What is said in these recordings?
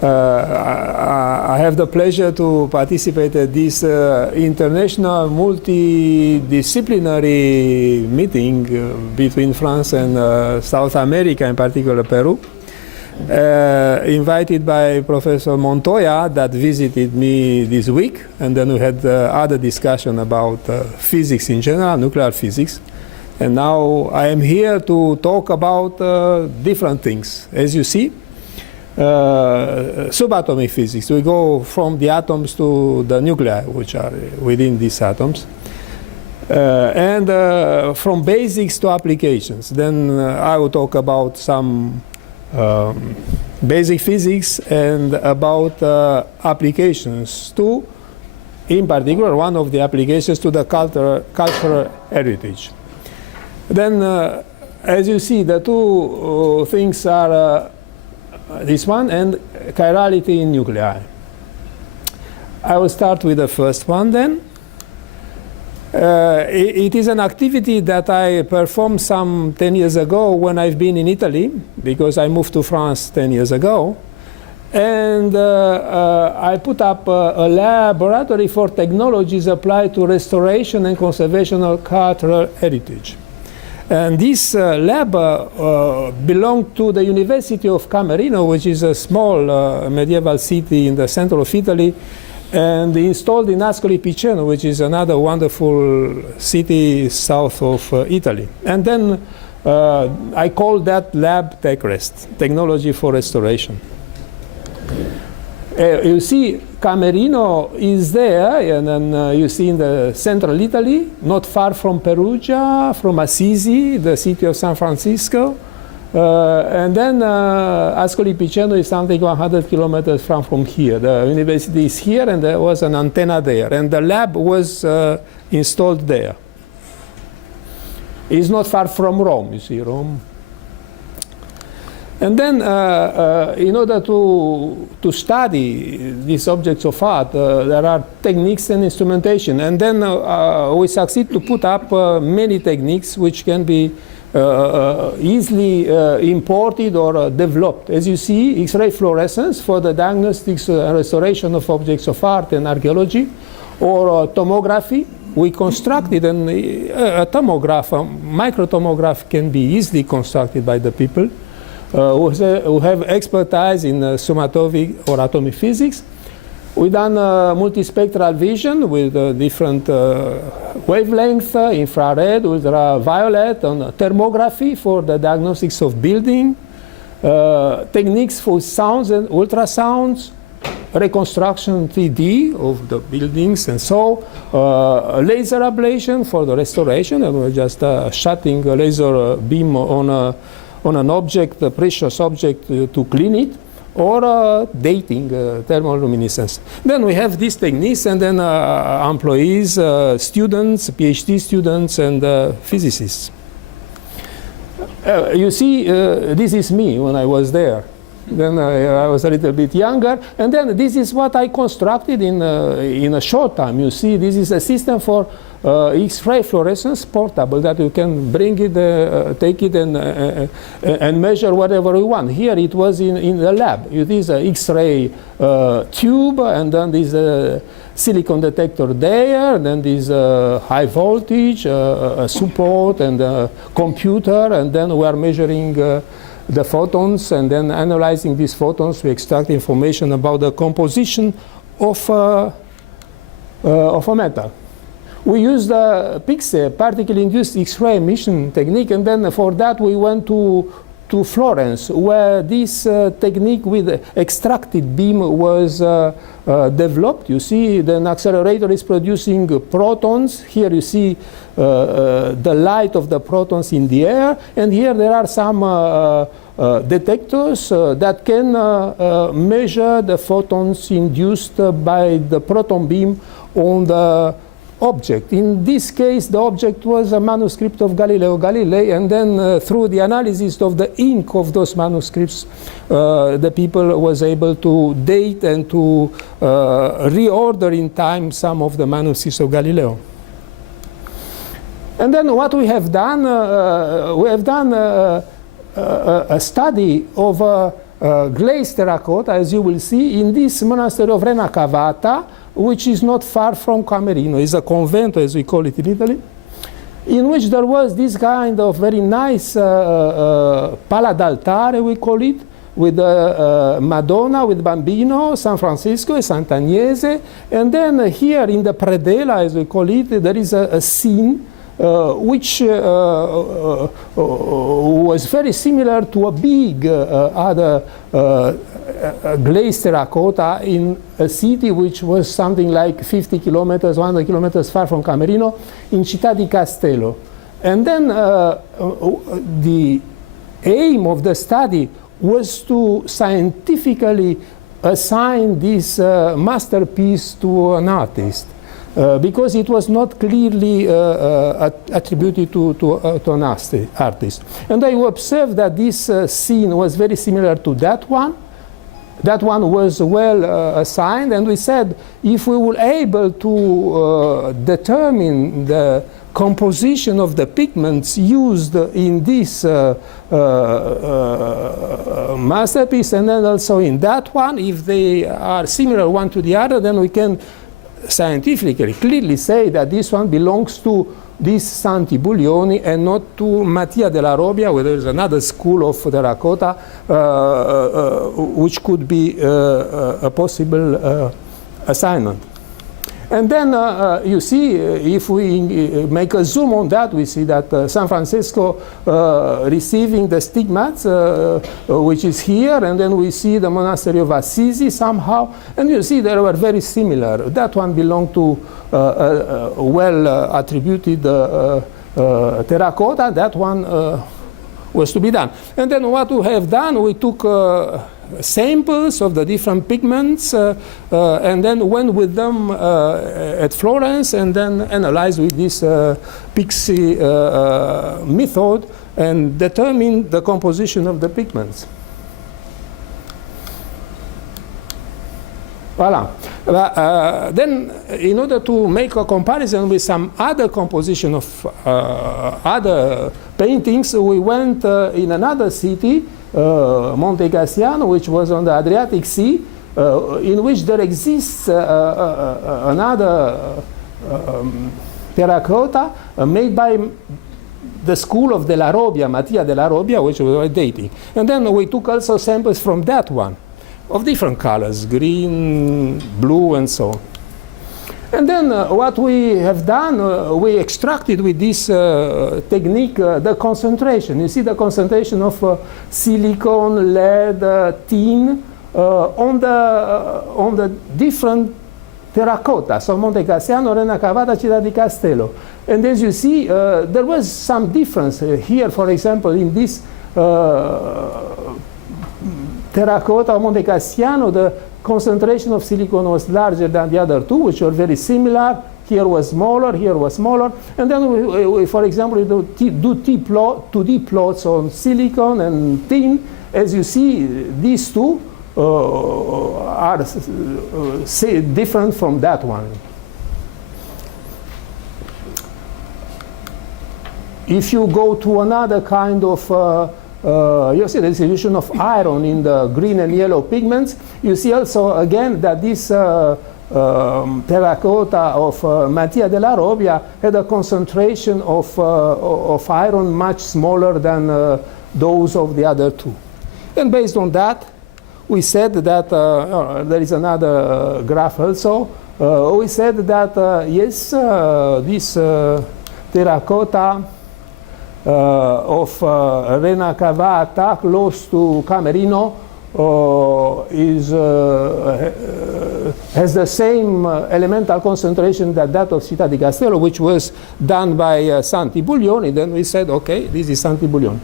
I have the pleasure to participate at this international multidisciplinary meeting between France and South America, in particular Peru. Invited by Professor Montoya that visited me this week, and then we had other discussion about physics in general, nuclear physics. And now I am here to talk about different things. As you see, subatomic physics. We go from the atoms to the nuclei, which are within these atoms. And from basics to applications. Then I will talk about some basic physics and about applications to, in particular, one of the applications to the cultural heritage. Then, as you see, the two things are this one and chirality in nuclei. I will start with the first one then. It is an activity that I performed some 10 years ago when I've been in Italy, because I moved to France 10 years ago. And I put up a laboratory for technologies applied to restoration and conservation of cultural heritage. And this lab belonged to the University of Camerino, which is a small medieval city in the center of Italy, and installed in Ascoli Piceno, which is another wonderful city south of Italy. And then I called that lab TechRest, Technology for Restoration. You see, Camerino is there, and then you see in the central Italy, not far from Perugia, from Assisi, the city of San Francisco. And then Ascoli Piceno is something 100 kilometers from here. The university is here, and there was an antenna there, and the lab was installed there. It's not far from Rome, you see, Rome. And then, in order to study these objects of art, there are techniques and instrumentation. And then we succeed to put up many techniques which can be easily imported or developed. As you see, X-ray fluorescence for the diagnostics and restoration of objects of art and archaeology, or tomography. We constructed a tomograph, a microtomograph can be easily constructed by the people who have expertise in subatomic or atomic physics. We've done multispectral vision with different wavelengths, infrared, ultraviolet, and thermography for the diagnostics of building, techniques for sounds and ultrasounds, reconstruction 3D of the buildings, and so laser ablation for the restoration, and we're just shutting a laser beam on an object, a precious object, to clean it, or dating, thermoluminescence. Then we have these techniques, and then employees, students, PhD students, and physicists. You see, this is me when I was there. Then I was a little bit younger, and then this is what I constructed in a short time. You see, this is a system for X-ray fluorescence portable that you can bring it, take it, and measure whatever you want. Here it was in the lab. It is an X-ray tube, and then this silicon detector there, and then this high voltage, a support, and a computer, and then we are measuring the photons, and then analyzing these photons, we extract information about the composition of a metal. We used the PIXE, particle-induced X-ray emission technique, and then for that we went to Florence, where this technique with extracted beam was developed. You see, the accelerator is producing protons. Here you see the light of the protons in the air, and here there are some detectors that can measure the photons induced by the proton beam on the object. In this case, the object was a manuscript of Galileo Galilei, and then through the analysis of the ink of those manuscripts, the people was able to date and to reorder in time some of the manuscripts of Galileo. And then what we have done a study of glazed terracotta, as you will see, in this monastery of Renacavata, which is not far from Camerino. It's a convento, as we call it in Italy, in which there was this kind of very nice pala d'altare, we call it, with Madonna, with Bambino, San Francisco, Sant'Agnese. And then here in the predella, as we call it, there is a scene which was very similar to a big other glazed terracotta in a city which was something like 50 kilometers, 100 kilometers far from Camerino, in Città di Castello. And then the aim of the study was to scientifically assign this masterpiece to an artist. Because it was not clearly attributed to an artist. And I observed that this scene was very similar to that one. That one was well assigned, and we said if we were able to determine the composition of the pigments used in this masterpiece, and then also in that one, if they are similar one to the other, then we can scientifically clearly say that this one belongs to this Santi Buglioni and not to Mattia della Robbia, where there is another school of terracotta which could be a possible assignment. And then you see, if we make a zoom on that, we see that San Francisco receiving the stigmats, which is here, and then we see the monastery of Assisi somehow, and you see they were very similar. That one belonged to well attributed terracotta, that one was to be done. And then what we have done, we took samples of the different pigments and then went with them at Florence and then analyzed with this Pixie method and determined the composition of the pigments. Voilà. Then, in order to make a comparison with some other composition of other paintings, we went in another city, Monte Cassiano, which was on the Adriatic Sea, in which there exists another terracotta made by the school of Della Robbia, Mattia della Robbia, which we were dating. And then we took also samples from that one, of different colors, green, blue, and so on. And then what we have done, we extracted with this technique the concentration. You see the concentration of silicon, lead, tin on the different terracotta. So Monte Cassiano, Renacavata, Città di Castello. And as you see, there was some difference here, for example, in this terracotta of Monte Cassiano, the concentration of silicon was larger than the other two, which were very similar. Here was smaller, here was smaller. And then we for example, do 2D plots on silicon and tin. As you see, these two are different from that one. If you go to another kind of you see the distribution of iron in the green and yellow pigments. You see also again that this terracotta of Mattia della Robbia had a concentration of iron much smaller than those of the other two. And based on that, we said that there is another graph also. We said that yes, this terracotta of Renacavata, close to Camerino, has the same elemental concentration that of Città di Castello, which was done by Santi Buglioni. Then we said, okay, this is Santi Buglioni.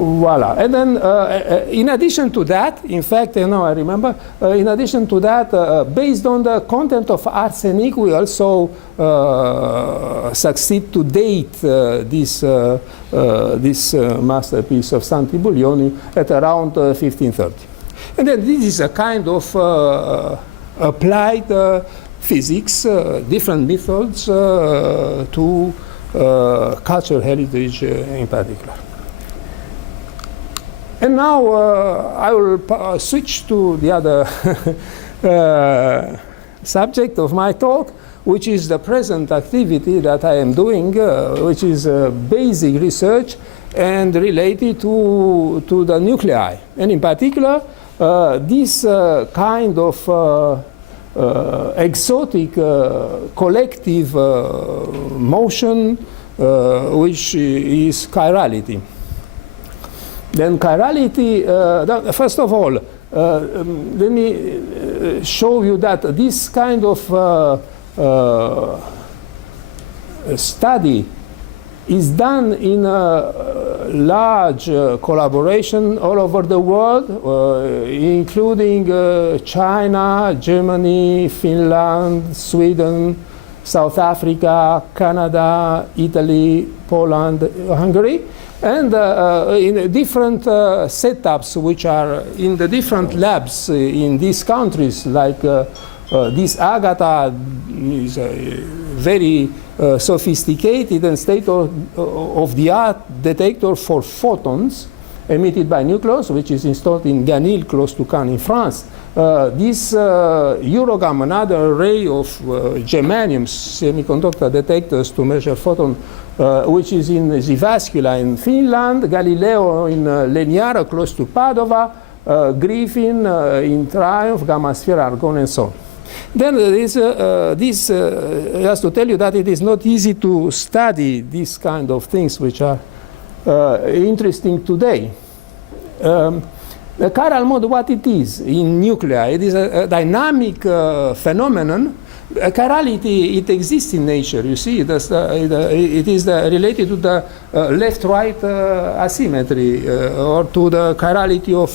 Voila. And then, in addition to that, in fact, I remember, in addition to that, based on the content of arsenic, we also succeed to date this masterpiece of Santi Buglioni at around 1530. And then this is a kind of applied physics, different methods to cultural heritage in particular. And now I will switch to the other subject of my talk, which is the present activity that I am doing, which is basic research and related to the nuclei. And in particular, this kind of exotic collective motion, which is chirality. Then chirality, first of all, let me show you that this kind of study is done in a large collaboration all over the world, including China, Germany, Finland, Sweden, South Africa, Canada, Italy, Poland, Hungary, and in different setups which are in the different labs in these countries, like this Agatha is a very sophisticated and state-of-the-art detector for photons emitted by nucleus, which is installed in Ganil, close to Cannes in France. This Eurogam, another array of germanium semiconductor detectors to measure photon, which is in Jyväskylä in Finland, Galileo in Legnaro, close to Padova, Griffin in Triumph, Gamma Sphere, Argonne, and so on. Then this has to tell you that it is not easy to study these kind of things which are interesting today. The chiral mode, what it is in nuclei, it is a dynamic phenomenon. Chirality, it exists in nature. You see, it is related to the left-right asymmetry, or to the chirality of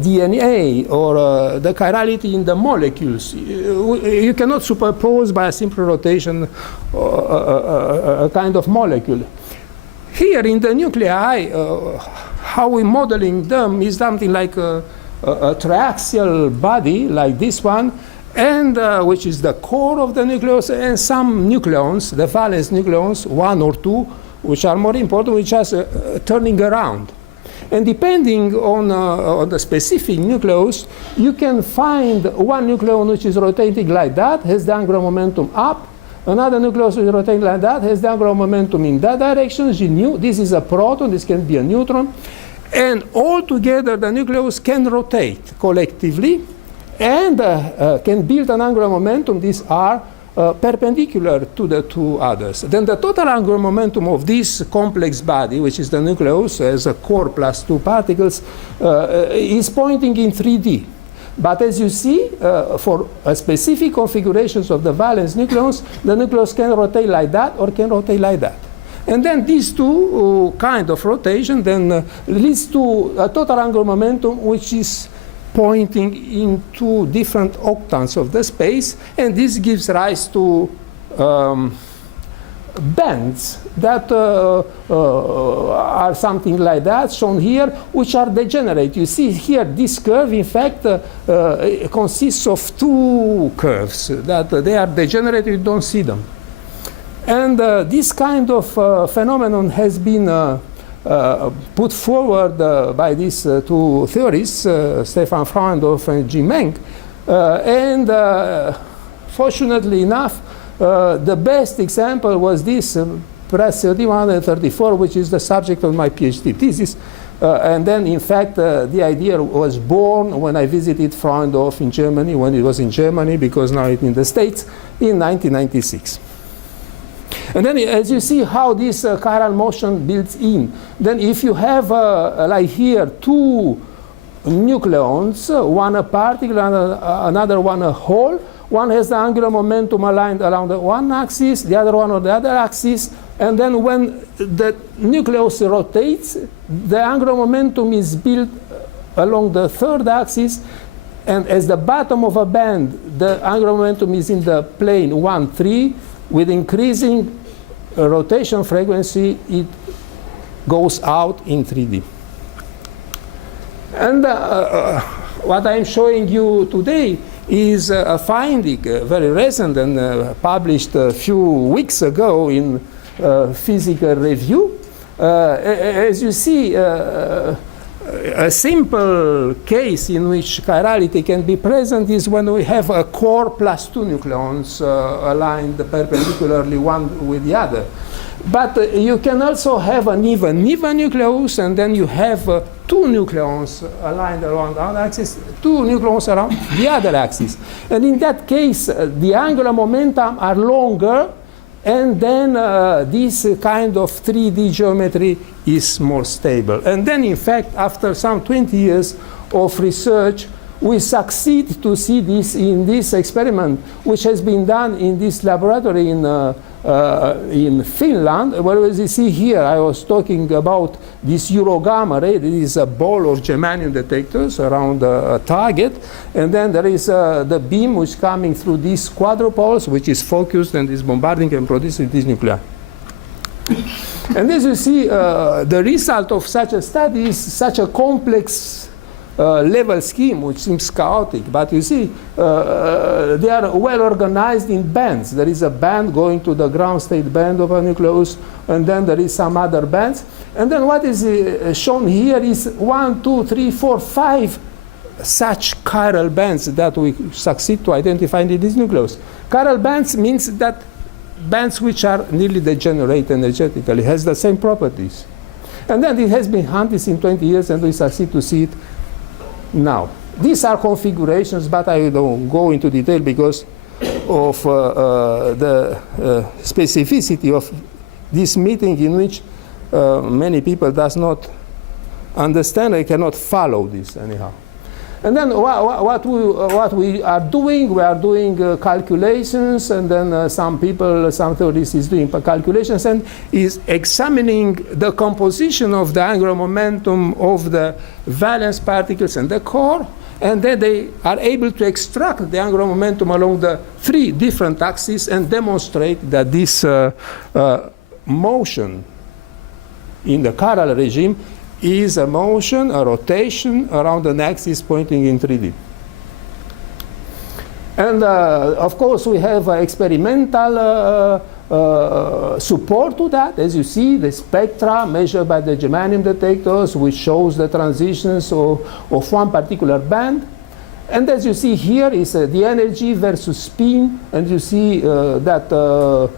DNA, or the chirality in the molecules. You cannot superpose by a simple rotation a kind of molecule. Here in the nuclei, how we're modeling them is something like a triaxial body, like this one, and which is the core of the nucleus, and some nucleons, the valence nucleons, one or two, which are more important, which are turning around. And depending on the specific nucleus, you can find one nucleon which is rotating like that, has the angular momentum up. Another nucleus is rotating like that, has the angular momentum in that direction, G nu. This is a proton, this can be a neutron. And all together, the nucleus can rotate collectively and can build an angular momentum. These are perpendicular to the two others. Then the total angular momentum of this complex body, which is the nucleus as a core plus two particles, is pointing in 3D. But as you see, for specific configurations of the valence nucleons, the nucleus can rotate like that or can rotate like that. And then these two kind of rotation then leads to a total angular momentum which is pointing into different octants of the space, and this gives rise to bands that are something like that, shown here, which are degenerate. You see here, this curve, in fact, consists of two curves, that they are degenerate, you don't see them. And this kind of phenomenon has been put forward by these two theorists, Stefan Frauendorf and Jim Meng. And fortunately enough, the best example was this, Press 3134, which is the subject of my PhD thesis. And then, in fact, the idea was born when I visited Frauendorf in Germany, when it was in Germany, because now it's in the States, in 1996. And then, as you see how this chiral motion builds in, then if you have, like here, two nucleons, one a particle and another one a whole, one has the angular momentum aligned around the one axis, the other one on the other axis, and then when the nucleus rotates, the angular momentum is built along the third axis, and as the bottom of a band, the angular momentum is in the plane 1, 3. With increasing rotation frequency, it goes out in 3D. And what I'm showing you today is a finding, very recent and published a few weeks ago in physical review. As you see, a simple case in which chirality can be present is when we have a core plus two nucleons aligned perpendicularly one with the other. But you can also have an even nucleus, and then you have two nucleons aligned around one axis, two nucleons around the other axis. And in that case, the angular momentum are longer, and then this kind of 3D geometry is more stable. And then, in fact, after some 20 years of research, we succeed to see this in this experiment, which has been done in this laboratory in Finland. Where you see here, I was talking about this Euro-gamma ray. This is a ball of germanium detectors around a target. And then there is the beam which is coming through these quadrupoles, which is focused and is bombarding and producing these nuclei. And as you see, the result of such a study is such a complex level scheme, which seems chaotic. But you see, they are well organized in bands. There is a band going to the ground state band of a nucleus, and then there is some other bands. And then what is shown here is 1, 2, 3, 4, 5 such chiral bands that we succeed to identify in this nucleus. Chiral bands means that bands which are nearly degenerate energetically, has the same properties. And then it has been hunted in 20 years, and we succeed to see it now. These are configurations, but I don't go into detail because of the specificity of this meeting, in which many people does not understand and cannot follow this anyhow. And then what we are doing, we are doing calculations, and then some theorists is doing calculations and is examining the composition of the angular momentum of the valence particles and the core, and then they are able to extract the angular momentum along the three different axes and demonstrate that this motion in the chiral regime is a motion, a rotation around an axis pointing in 3D. And of course, we have experimental support to that. As you see, the spectra measured by the germanium detectors, which shows the transitions of one particular band. And as you see here is the energy versus spin, and you see that the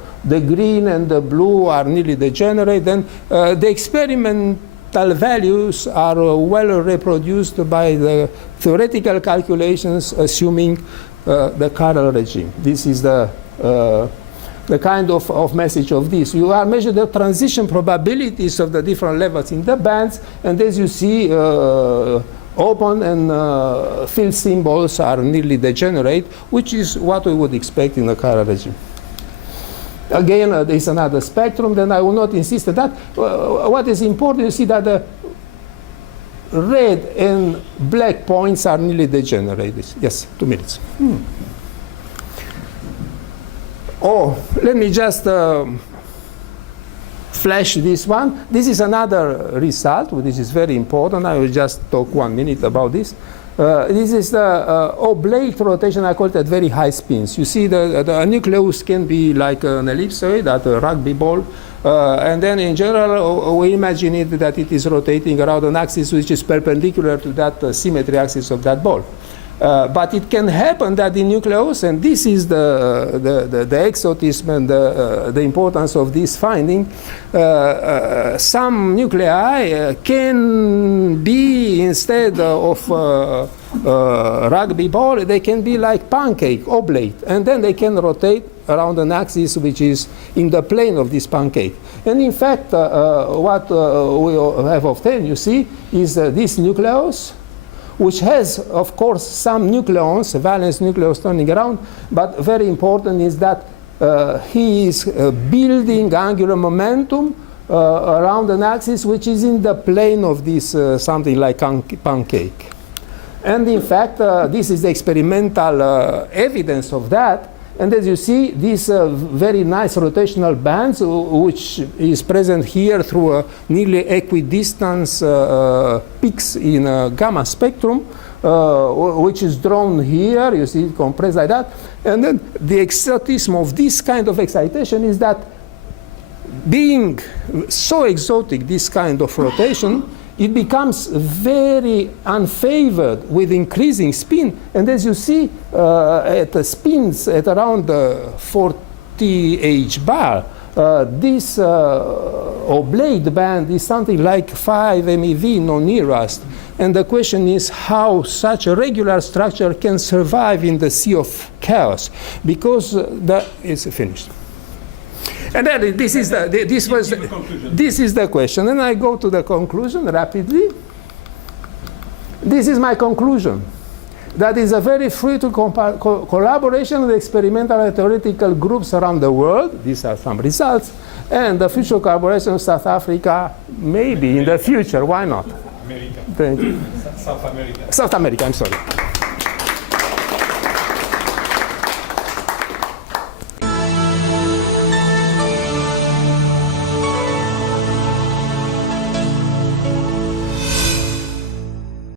green and the blue are nearly degenerate. Then the experimental values are well reproduced by the theoretical calculations assuming the chiral regime. This is the kind of message of this. You are measuring the transition probabilities of the different levels in the bands, and as you see, open and field symbols are nearly degenerate, which is what we would expect in the chiral regime. Again, there is another spectrum, then I will not insist on that. What is important, you see that the red and black points are nearly degenerated. Yes, 2 minutes. Oh, let me just flash this one. This is another result, which is very important. I will just talk 1 minute about this. This is the oblate rotation, I call it at very high spins. You see the nucleus can be like an ellipsoid, at a rugby ball, and then in general we imagine it that it is rotating around an axis which is perpendicular to that symmetry axis of that ball. But it can happen that the nucleus, and this is the exotism and the importance of this finding, some nuclei can be, instead of rugby ball, they can be like pancake, oblate, and then they can rotate around an axis which is in the plane of this pancake. And in fact, what we have obtained, you see, is this nucleus, which has, of course, some nucleons, valence nucleus turning around, but very important is that he is building angular momentum around an axis which is in the plane of this something like pancake. And in fact, this is the experimental evidence of that. And as you see, these very nice rotational bands, which is present here through nearly equidistance peaks in a gamma spectrum, which is drawn here. You see it compressed like that. And then the exotism of this kind of excitation is that being so exotic, this kind of rotation, it becomes very unfavored with increasing spin. And as you see, at the spins at around 40 h bar, this oblate band is something like 5 MeV non-nearest. And the question is how such a regular structure can survive in the sea of chaos, because it's finished. And then this is the question. And I go to the conclusion rapidly. This is my conclusion. That is a very fruitful collaboration with experimental and theoretical groups around the world. These are some results. And the future collaboration with South Africa, maybe in the future. Why not? America. Thank you. South America. South America, I'm sorry.